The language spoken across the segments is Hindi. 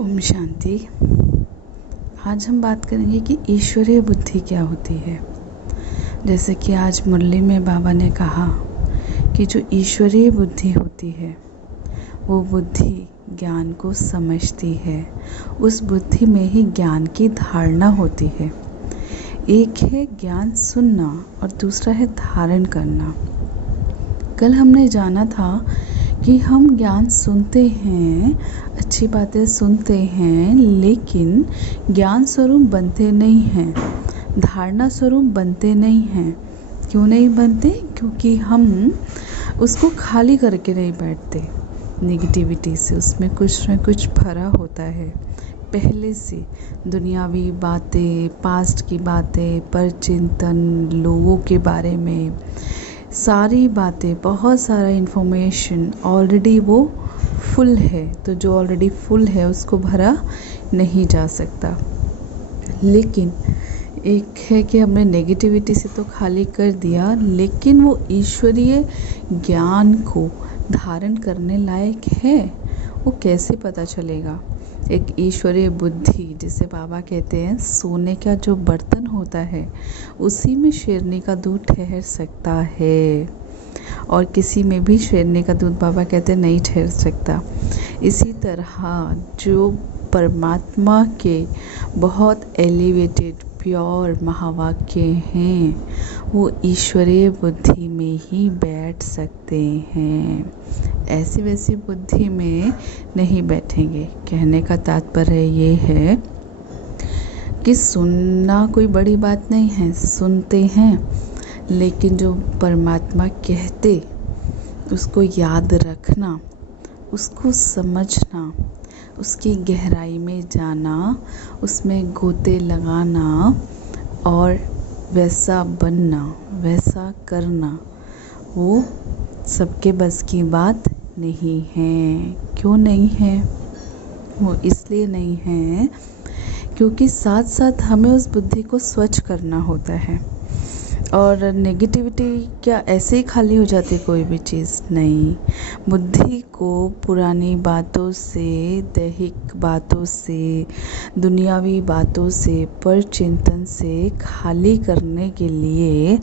ओम शांति। आज हम बात करेंगे कि ईश्वरीय बुद्धि क्या होती है। जैसे कि आज मुरली में बाबा ने कहा कि जो ईश्वरीय बुद्धि होती है वो बुद्धि ज्ञान को समझती है, उस बुद्धि में ही ज्ञान की धारणा होती है। एक है ज्ञान सुनना और दूसरा है धारण करना। कल हमने जाना था कि हम ज्ञान सुनते हैं, अच्छी बातें सुनते हैं, लेकिन ज्ञान स्वरूप बनते नहीं हैं, धारणा स्वरूप बनते नहीं हैं। क्यों नहीं बनते? क्योंकि हम उसको खाली करके नहीं बैठते नेगेटिविटी से। उसमें कुछ न कुछ भरा होता है पहले से, दुनियावी बातें, पास्ट की बातें, परचिंतन, लोगों के बारे में सारी बातें, बहुत सारा इन्फॉर्मेशन ऑलरेडी वो फुल है। तो जो ऑलरेडी फुल है उसको भरा नहीं जा सकता। लेकिन एक है कि हमने नेगेटिविटी से तो खाली कर दिया, लेकिन वो ईश्वरीय ज्ञान को धारण करने लायक है, वो कैसे पता चलेगा? एक ईश्वरीय बुद्धि, जिसे बाबा कहते हैं सोने का जो बर्तन होता है उसी में शेरनी का दूध ठहर सकता है, और किसी में भी शेरनी का दूध बाबा कहते हैं नहीं ठहर सकता। इसी तरह जो परमात्मा के बहुत एलिवेटेड प्योर महावाक्य हैं वो ईश्वरीय बुद्धि में ही बैठ सकते हैं, ऐसी वैसी बुद्धि में नहीं बैठेंगे। कहने का तात्पर्य ये है कि सुनना कोई बड़ी बात नहीं है, सुनते हैं, लेकिन जो परमात्मा कहते उसको याद रखना, उसको समझना, उसकी गहराई में जाना, उसमें गोते लगाना और वैसा बनना, वैसा करना, वो सबके बस की बात नहीं है। क्यों नहीं है? वो इसलिए नहीं है क्योंकि साथ साथ हमें उस बुद्धि को स्वच्छ करना होता है। और नेगेटिविटी क्या ऐसे ही खाली हो जाती कोई भी चीज़? नहीं, बुद्धि को पुरानी बातों से, दैहिक बातों से, दुनियावी बातों से, परचिंतन से खाली करने के लिए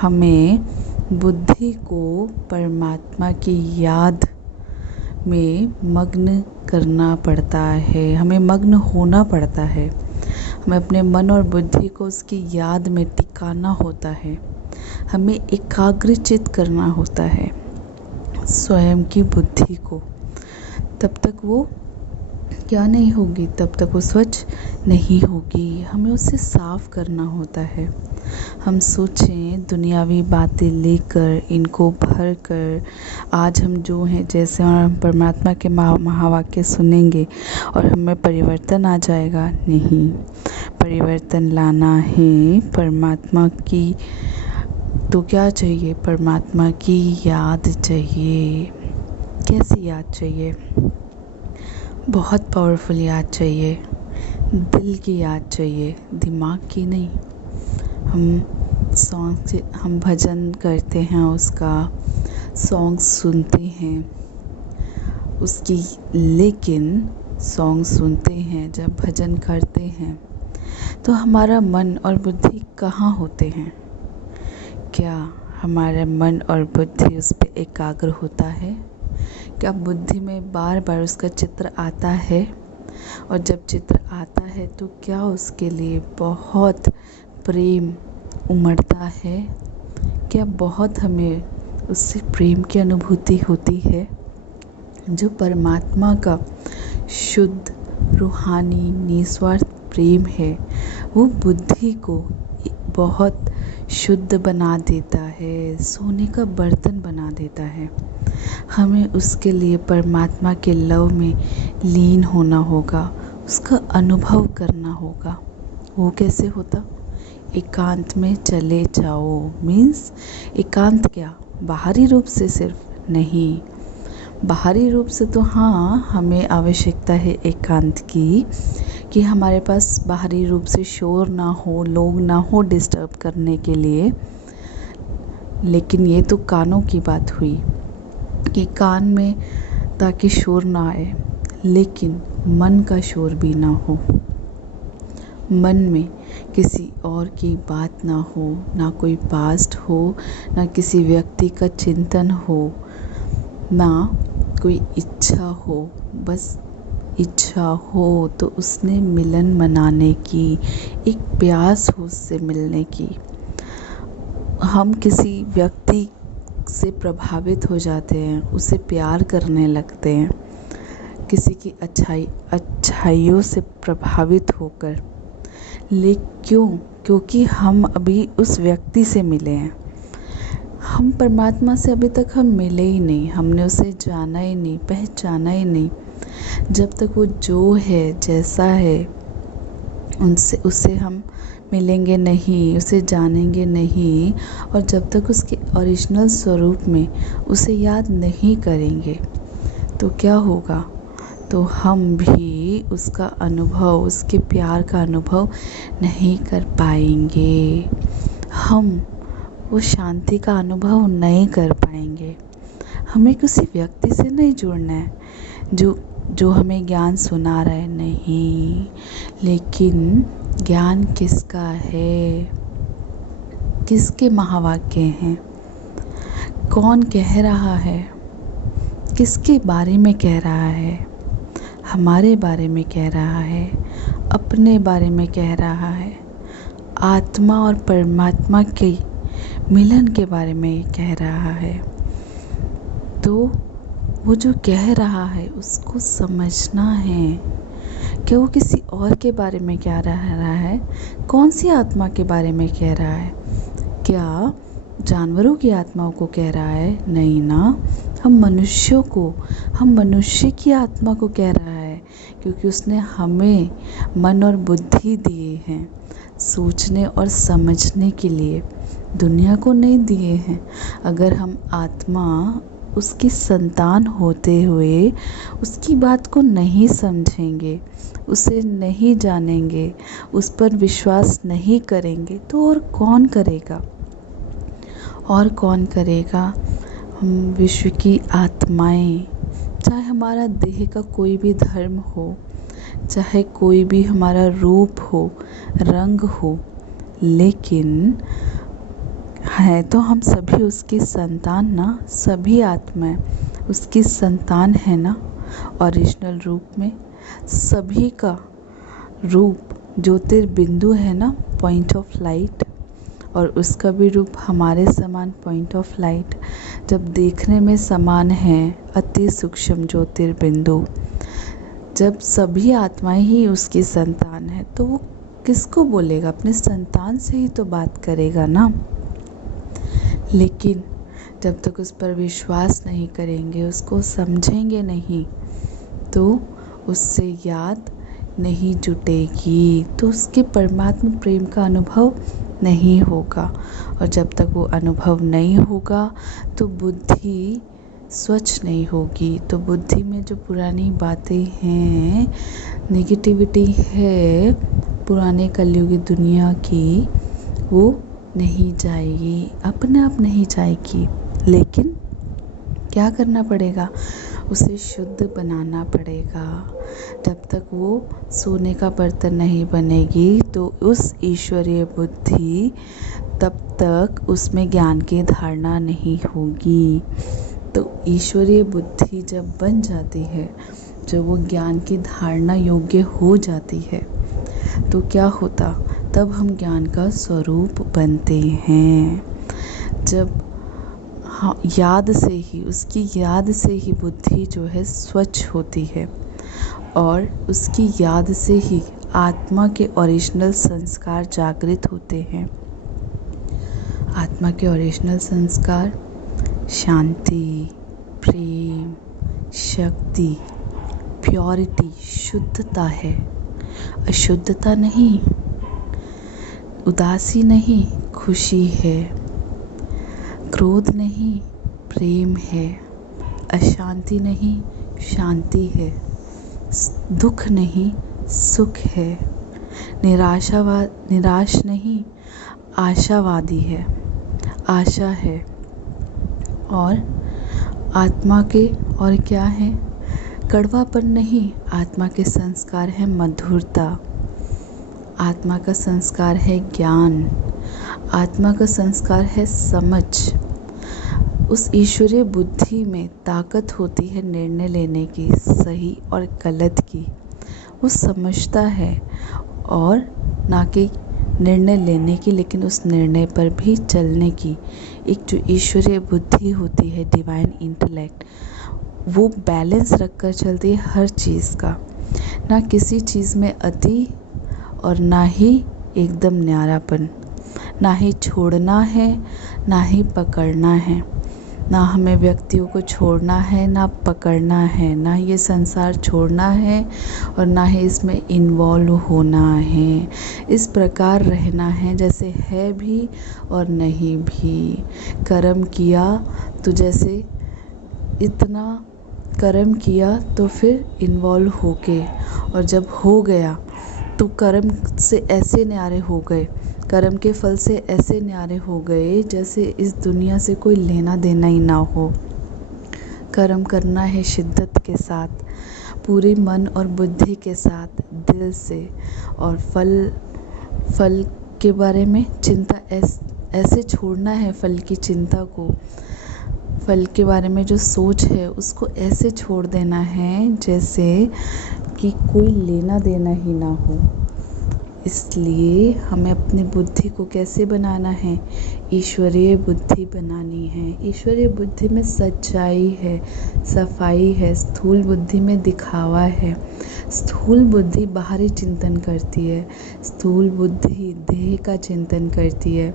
हमें बुद्धि को परमात्मा की याद में मग्न करना पड़ता है, हमें मग्न होना पड़ता है। हमें अपने मन और बुद्धि को उसकी याद में टिकाना होता है, हमें एकाग्रचित करना होता है स्वयं की बुद्धि को। तब तक वो क्या नहीं होगी? तब तक वो स्वच्छ नहीं होगी। हमें उसे साफ करना होता है। हम सोचें दुनियावी बातें लेकर, इनको भर कर आज हम जो हैं जैसे, और हम परमात्मा के महावाक्य सुनेंगे और हमें परिवर्तन आ जाएगा? नहीं, परिवर्तन लाना है परमात्मा की, तो क्या चाहिए? परमात्मा की याद चाहिए। कैसी याद चाहिए? बहुत पावरफुल याद चाहिए, दिल की याद चाहिए, दिमाग की नहीं। हम भजन करते हैं, उसका सॉन्ग सुनते हैं उसकी, लेकिन सॉन्ग सुनते हैं, जब भजन करते हैं तो हमारा मन और बुद्धि कहाँ होते हैं? क्या हमारा मन और बुद्धि उस पर एकाग्र होता है? क्या बुद्धि में बार बार उसका चित्र आता है? और जब चित्र आता है तो क्या उसके लिए बहुत प्रेम उमड़ता है? क्या बहुत हमें उससे प्रेम की अनुभूति होती है? जो परमात्मा का शुद्ध, रूहानी, निस्वार्थ प्रेम है वो बुद्धि को बहुत शुद्ध बना देता है, सोने का बर्तन बना देता है। हमें उसके लिए परमात्मा के लव में लीन होना होगा, उसका अनुभव करना होगा। वो कैसे होता? एकांत में चले जाओ। मीन्स एकांत क्या? बाहरी रूप से सिर्फ नहीं, बाहरी रूप से तो हाँ हमें आवश्यकता है एकांत की, कि हमारे पास बाहरी रूप से शोर ना हो, लोग ना हो डिस्टर्ब करने के लिए। लेकिन ये तो कानों की बात हुई कि कान में ताकि शोर ना आए, लेकिन मन का शोर भी ना हो, मन में किसी और की बात ना हो, ना कोई पास्ट हो, ना किसी व्यक्ति का चिंतन हो, ना कोई इच्छा हो। बस इच्छा हो तो उसने मिलन मनाने की, एक प्यास हो उससे मिलने की। हम किसी व्यक्ति से प्रभावित हो जाते हैं, उसे प्यार करने लगते हैं, किसी की अच्छाइयों से प्रभावित होकर। क्यों? क्योंकि हम अभी उस व्यक्ति से मिले हैं। हम परमात्मा से अभी तक हम मिले ही नहीं, हमने उसे जाना ही नहीं, पहचाना ही नहीं। जब तक वो जो है, जैसा है, उससे हम मिलेंगे नहीं, उसे जानेंगे नहीं, और जब तक उसके ओरिजिनल स्वरूप में उसे याद नहीं करेंगे तो क्या होगा? तो हम भी उसका अनुभव, उसके प्यार का अनुभव नहीं कर पाएंगे। हम वो शांति का अनुभव नहीं कर पाएंगे। हमें किसी व्यक्ति से नहीं जुड़ना है जो हमें ज्ञान सुना रहा है, नहीं। लेकिन ज्ञान किसका है? किसके महावाक्य हैं? कौन कह रहा है? किसके बारे में कह रहा है? हमारे बारे में कह रहा है, अपने बारे में कह रहा है, आत्मा और परमात्मा के मिलन के बारे में कह रहा है। तो वो जो कह रहा है उसको समझना है कि वो किसी और के बारे में क्या कह रहा है, कौन सी आत्मा के बारे में कह रहा है। क्या जानवरों की आत्माओं को कह रहा है? नहीं ना, हम मनुष्य की आत्मा को कह रहा है, क्योंकि उसने हमें मन और बुद्धि दिए हैं सोचने और समझने के लिए, दुनिया को नहीं दिए हैं। अगर हम आत्मा उसकी संतान होते हुए उसकी बात को नहीं समझेंगे, उसे नहीं जानेंगे, उस पर विश्वास नहीं करेंगे, तो और कौन करेगा? हम विश्व की आत्माएं, चाहे हमारा देह का कोई भी धर्म हो, चाहे कोई भी हमारा रूप हो, रंग हो, लेकिन है तो हम सभी उसकी संतान ना। सभी आत्माएं उसकी संतान है ना। ओरिजिनल रूप में सभी का रूप ज्योतिर्बिंदु है ना, पॉइंट ऑफ लाइट, और उसका भी रूप हमारे समान पॉइंट ऑफ लाइट। जब देखने में समान है, अति सूक्ष्म ज्योतिर्बिंदु, जब सभी आत्माएं ही उसकी संतान है, तो वो किसको बोलेगा? अपने संतान से ही तो बात करेगा ना। लेकिन जब तक उस पर विश्वास नहीं करेंगे, उसको समझेंगे नहीं, तो उससे याद नहीं जुटेगी, तो उसके परमात्मा प्रेम का अनुभव नहीं होगा। और जब तक वो अनुभव नहीं होगा तो बुद्धि स्वच्छ नहीं होगी। तो बुद्धि में जो पुरानी बातें हैं, नेगेटिविटी है पुराने कलयुगी दुनिया की, वो नहीं जाएगी, अपने आप नहीं जाएगी। लेकिन क्या करना पड़ेगा? उसे शुद्ध बनाना पड़ेगा। जब तक वो सोने का बर्तन नहीं बनेगी तो उस ईश्वरीय बुद्धि, तब तक उसमें ज्ञान की धारणा नहीं होगी। तो ईश्वरीय बुद्धि जब बन जाती है, जब वो ज्ञान की धारणा योग्य हो जाती है, तो क्या होता? तब हम ज्ञान का स्वरूप बनते हैं। जब याद से ही, उसकी याद से ही बुद्धि जो है स्वच्छ होती है, और उसकी याद से ही आत्मा के ओरिजिनल संस्कार जागृत होते हैं। आत्मा के ओरिजिनल संस्कार शांति, प्रेम, शक्ति, प्योरिटी, शुद्धता है, अशुद्धता नहीं। उदासी नहीं, खुशी है। क्रोध नहीं, प्रेम है। अशांति नहीं, शांति है। दुख नहीं, सुख है। निराश नहीं, आशावादी है, आशा है। और आत्मा के और क्या है? कड़वापन नहीं, आत्मा के संस्कार है मधुरता, आत्मा का संस्कार है ज्ञान, आत्मा का संस्कार है समझ। उस ईश्वरीय बुद्धि में ताकत होती है निर्णय लेने की, सही और गलत की। वो समझता है, और ना कि निर्णय लेने की, लेकिन उस निर्णय पर भी चलने की। एक जो ईश्वरीय बुद्धि होती है, डिवाइन इंटेलेक्ट, वो बैलेंस रखकर चलती है हर चीज़ का, ना किसी चीज़ में अति और ना ही एकदम न्यारापन। ना ही छोड़ना है, ना ही पकड़ना है। ना हमें व्यक्तियों को छोड़ना है, ना पकड़ना है, ना ये संसार छोड़ना है और ना ही इसमें इन्वॉल्व होना है। इस प्रकार रहना है जैसे है भी और नहीं भी। कर्म किया तो जैसे इतना कर्म किया तो फिर इन्वॉल्व होके, और जब हो गया तो कर्म से ऐसे न्यारे हो गए, कर्म के फल से ऐसे न्यारे हो गए जैसे इस दुनिया से कोई लेना देना ही ना हो। कर्म करना है शिद्दत के साथ, पूरी मन और बुद्धि के साथ, दिल से। और फल के बारे में चिंता ऐसे छोड़ना है, फल की चिंता को, फल के बारे में जो सोच है उसको ऐसे छोड़ देना है जैसे कि कोई लेना देना ही ना हो। इसलिए हमें अपनी बुद्धि को कैसे बनाना है? ईश्वरीय बुद्धि बनानी है। ईश्वरीय बुद्धि में सच्चाई है, सफाई है। स्थूल बुद्धि में दिखावा है। स्थूल बुद्धि बाहरी चिंतन करती है, स्थूल बुद्धि देह का चिंतन करती है।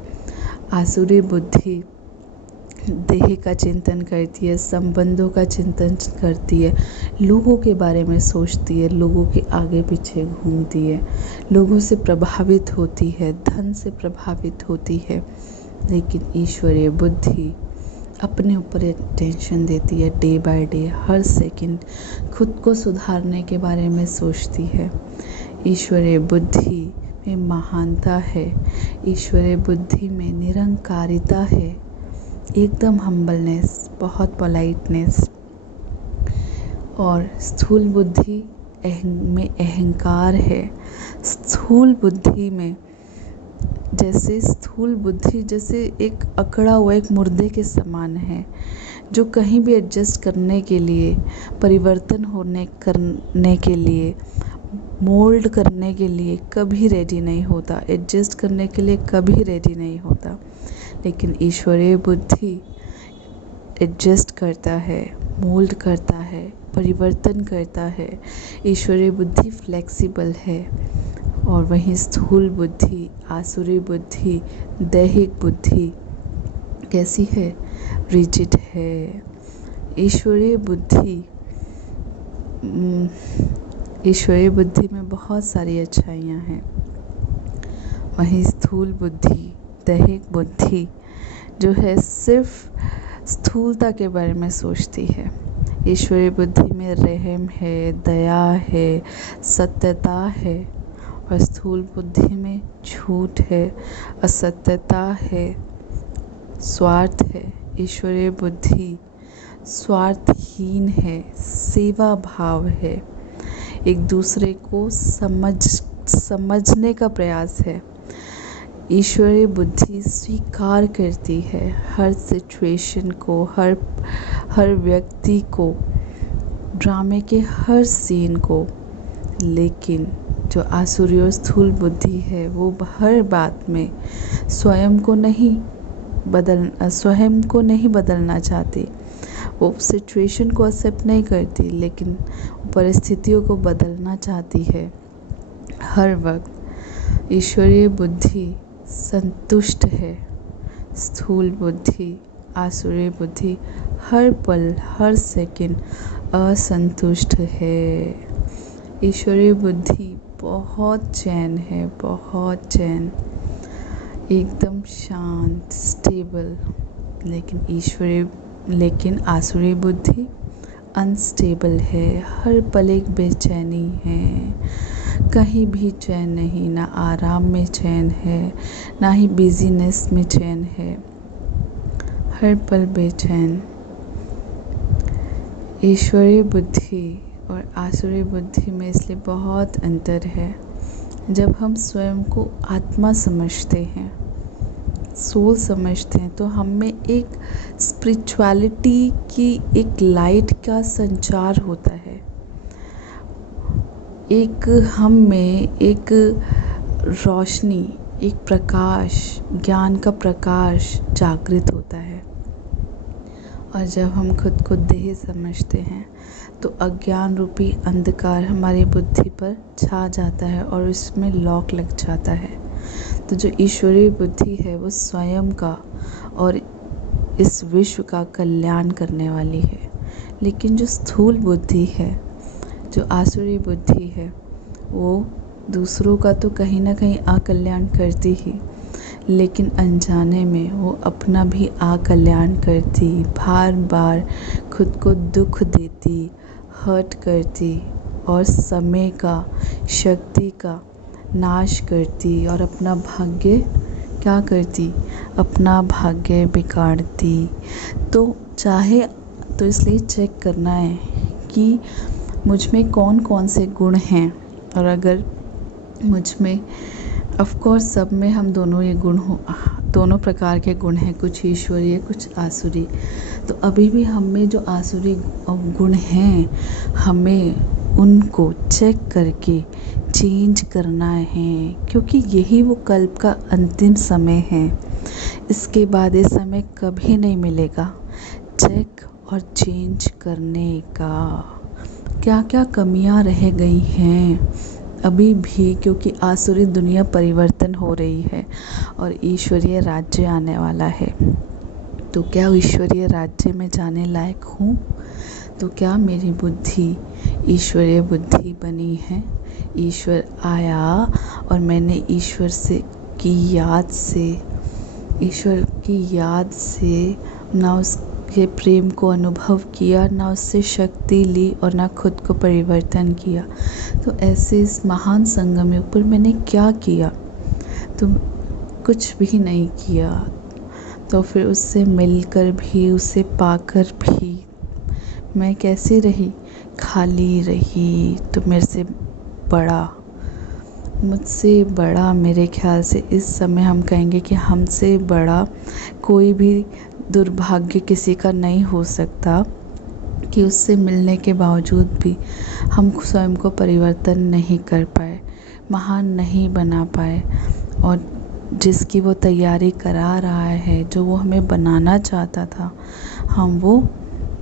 आसुरी बुद्धि देह का चिंतन करती है, संबंधों का चिंतन करती है, लोगों के बारे में सोचती है, लोगों के आगे पीछे घूमती है, लोगों से प्रभावित होती है, धन से प्रभावित होती है। लेकिन ईश्वरीय बुद्धि अपने ऊपर टेंशन देती है, day by day, her second खुद को सुधारने के बारे में सोचती है। ईश्वरीय बुद्धि में महानता है, ईश्वरीय बुद्धि में निरंकारिता है, एकदम हम्बलनेस, बहुत पोलाइटनेस। और स्थूल बुद्धि में अहंकार है। स्थूल बुद्धि में स्थूल बुद्धि जैसे एक अकड़ा हुआ एक मुर्दे के समान है, जो कहीं भी एडजस्ट करने के लिए, परिवर्तन करने के लिए, मोल्ड करने के लिए कभी रेडी नहीं होता, एडजस्ट करने के लिए कभी रेडी नहीं होता। लेकिन ईश्वरीय बुद्धि एडजस्ट करता है, मोल्ड करता है, परिवर्तन करता है। ईश्वरीय बुद्धि फ्लेक्सिबल है। और वहीं स्थूल बुद्धि, आसुरी बुद्धि, दैहिक बुद्धि कैसी है? रिजिड है। ईश्वरीय बुद्धि में बहुत सारी अच्छाइयाँ हैं। वहीं स्थूल बुद्धि, दैहिक बुद्धि जो है सिर्फ स्थूलता के बारे में सोचती है। ईश्वरीय बुद्धि में रहम है, दया है, सत्यता है। और स्थूल बुद्धि में झूठ है, असत्यता है, स्वार्थ है। ईश्वरीय बुद्धि स्वार्थहीन है, सेवा भाव है, एक दूसरे को समझने का प्रयास है। ईश्वरीय बुद्धि स्वीकार करती है हर सिचुएशन को, हर व्यक्ति को, ड्रामे के हर सीन को। लेकिन जो आसुरी और स्थूल बुद्धि है वो हर बात में स्वयं को नहीं बदलना चाहती। वो सिचुएशन को एक्सेप्ट नहीं करती, लेकिन परिस्थितियों को बदलना चाहती है हर वक्त। ईश्वरीय बुद्धि संतुष्ट है, स्थूल बुद्धि, आसुरी बुद्धि हर पल, हर सेकंड असंतुष्ट है। ईश्वरीय बुद्धि बहुत चैन है, बहुत चैन, एकदम शांत, स्टेबल। लेकिन आसुरी बुद्धि अनस्टेबल है, हर पल एक बेचैनी है, कहीं भी चैन नहीं, ना आराम में चैन है, ना ही बिजीनेस में चैन है, हर पल बेचैन। ईश्वरीय बुद्धि और आसुरी बुद्धि में इसलिए बहुत अंतर है। जब हम स्वयं को आत्मा समझते हैं, सोल समझते हैं, तो हम में एक स्पिरिचुअलिटी की एक लाइट का संचार होता है। एक हम में एक रोशनी, एक प्रकाश, ज्ञान का प्रकाश जागृत होता है। और जब हम खुद को देह समझते हैं तो अज्ञान रूपी अंधकार हमारी बुद्धि पर छा जाता है और उसमें लॉक लग जाता है। तो जो ईश्वरीय बुद्धि है वो स्वयं का और इस विश्व का कल्याण करने वाली है। लेकिन जो स्थूल बुद्धि है, जो आसुरी बुद्धि है, वो दूसरों का तो कहीं ना कहीं अकल्याण करती ही, लेकिन अनजाने में वो अपना भी अकल्याण करती, बार बार खुद को दुख देती, हर्ट करती और समय का, शक्ति का नाश करती और अपना भाग्य क्या करती, अपना भाग्य बिगाड़ती। तो चाहे तो इसलिए चेक करना है कि मुझ में कौन कौन से गुण हैं, और अगर मुझ में, ऑफ कोर्स सब में हम दोनों ये गुण हो, दोनों प्रकार के गुण हैं, कुछ ईश्वरीय कुछ आसुरी। तो अभी भी हम में जो आसुरी गुण हैं, हमें उनको चेक करके चेंज करना है, क्योंकि यही वो कल्प का अंतिम समय है। इसके बाद ये समय कभी नहीं मिलेगा चेक और चेंज करने का। क्या क्या कमियां रह गई हैं अभी भी, क्योंकि आसुरी दुनिया परिवर्तन हो रही है और ईश्वरीय राज्य आने वाला है। तो क्या ईश्वरीय राज्य में जाने लायक हूँ? तो क्या मेरी बुद्धि ईश्वरीय बुद्धि बनी है? ईश्वर आया और मैंने ईश्वर की याद से ना उसके प्रेम को अनुभव किया, ना उससे शक्ति ली और ना खुद को परिवर्तन किया। तो ऐसे इस महान संगम में ऊपर मैंने क्या किया? तो कुछ भी नहीं किया। तो फिर उससे मिलकर भी, उसे पाकर भी मैं कैसी रही? खाली रही। तो मुझसे बड़ा, मेरे ख्याल से इस समय हम कहेंगे कि हमसे बड़ा कोई भी दुर्भाग्य किसी का नहीं हो सकता, कि उससे मिलने के बावजूद भी हम स्वयं को परिवर्तन नहीं कर पाए, महान नहीं बना पाए, और जिसकी वो तैयारी करा रहा है, जो वो हमें बनाना चाहता था, हम वो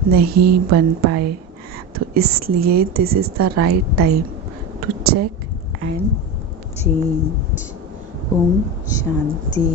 नहीं बन पाए। तो इसलिए this is the right time to check and change. ओम शांति।